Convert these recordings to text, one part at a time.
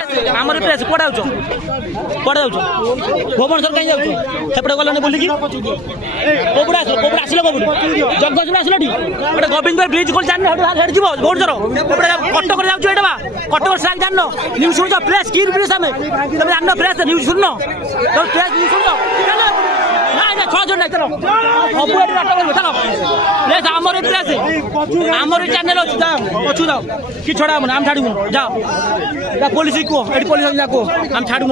आमर प्रेस कौड़ा जाऊ भुवनेश्वर कहीं जाऊ सेपटे गलने बुलिकी कोबड़ा आसिल जगदीशपुर आसिल गोटे गोविंद ब्रिज खोल जान जी भुवनेश्वर कटक जाऊँ कटक साग जान न्यूज शुण प्रेस कि प्रेस आम तुम जान प्रेस न्यूज शुण तुम प्रेस न्यूज शुण छह जन नहीं चलो सब चलो प्रेस आमर प्रेस आमर चैनल अच्छी पछु जाओ कि छड़ा आम छाड़ू जाओ पुलिस कह ये पुलिस कह आम छाड़ू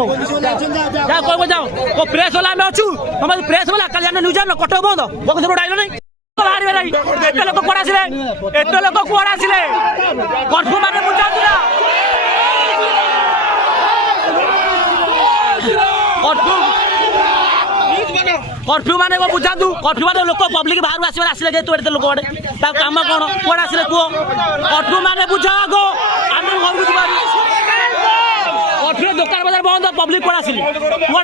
जा कह जाओ को प्रेस वाला आम अच्छू तुम प्रेस वाला कल जान न्यूज जान कटक बंद बगसपुर आइल नहीं बाहर नहीं एत लोक कौन आसिले एत लोक कौन आसिले कर्फ्यू मान बुझा कर्फ्यू मान बुझातु कर्फ्यू मान लोक पब्लिक बाहर आसवे आसिले तू एत लोक आड़े काम कौन कौन आसिले कह कर्फ्यू मान बुझा आग आम घर को कर्फ्यू दुकान बाजार बंद पब्लिक कौन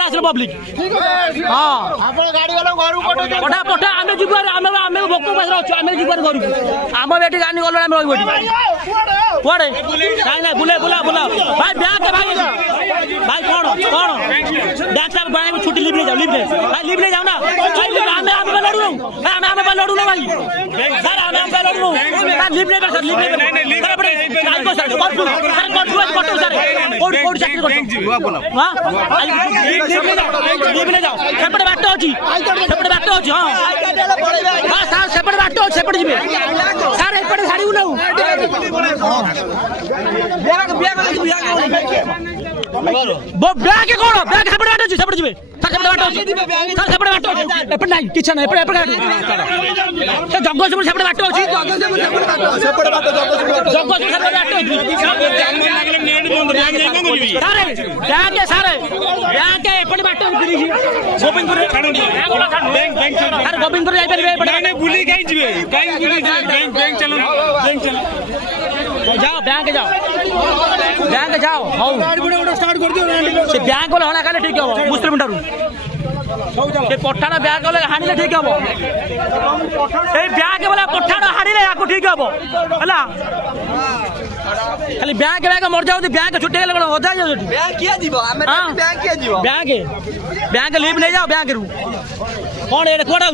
आसिले पब्लिक हाँ पठा पठा आम जीव आम भोक पैसा अच्छे आम जीव घर को आम बेटी गानी गल आम रही कौड़े कहीं बुले बुला बुला भाई ब्याग भाई भाई कौन कौन ब्याग छुट्टी लिप नहीं जाओ लिप भाई लिप नहीं जाओ ना लड़ू लड़ू ना भाई सर आम लड़ू लिप नहीं सर लिप नहीं जाओ सेपटे बाट अच्छी सेपटे बाट अच्छी हाँ सर सेपटे बाट अच्छे सेपटे जी सर एपटे छाड़ू ना ब्याग कौन ब्याग सेपटे बाट अच्छी सेपटे जी सर सेपटे बाट अच्छी सर सेपटे बाट अच्छी एपटे नहीं किछ ना एपटे एपटे जगदीशपुर सेपटे बाट अच्छी जगदीशपुर सेपटे बाट अच्छी सारे ब्याग सारे ब्याग एपटे बाट गोविंदपुर सर गोविंदपुर जाई परिबे एपटे बुली कहीं जिवे कहीं बुली बैंक चलो जाओ बैंक जाओ हाउ स्टार्ट कर दियो से बैंक वाला हला काले ठीक हो मुस्लिम डारू से पठाण ब्याग वाला हानिले ठीक हो ए ब्याग वाला पठाण हानिले याको ठीक हो हला खाली ब्याग मर जाओ ब्याग छुट्टी गले कोन होजा जाओ ब्याग किया जीवो हमें ब्याग किया जीवो ब्याग लीव ले जाओ ब्याग रु कोन ए कोडा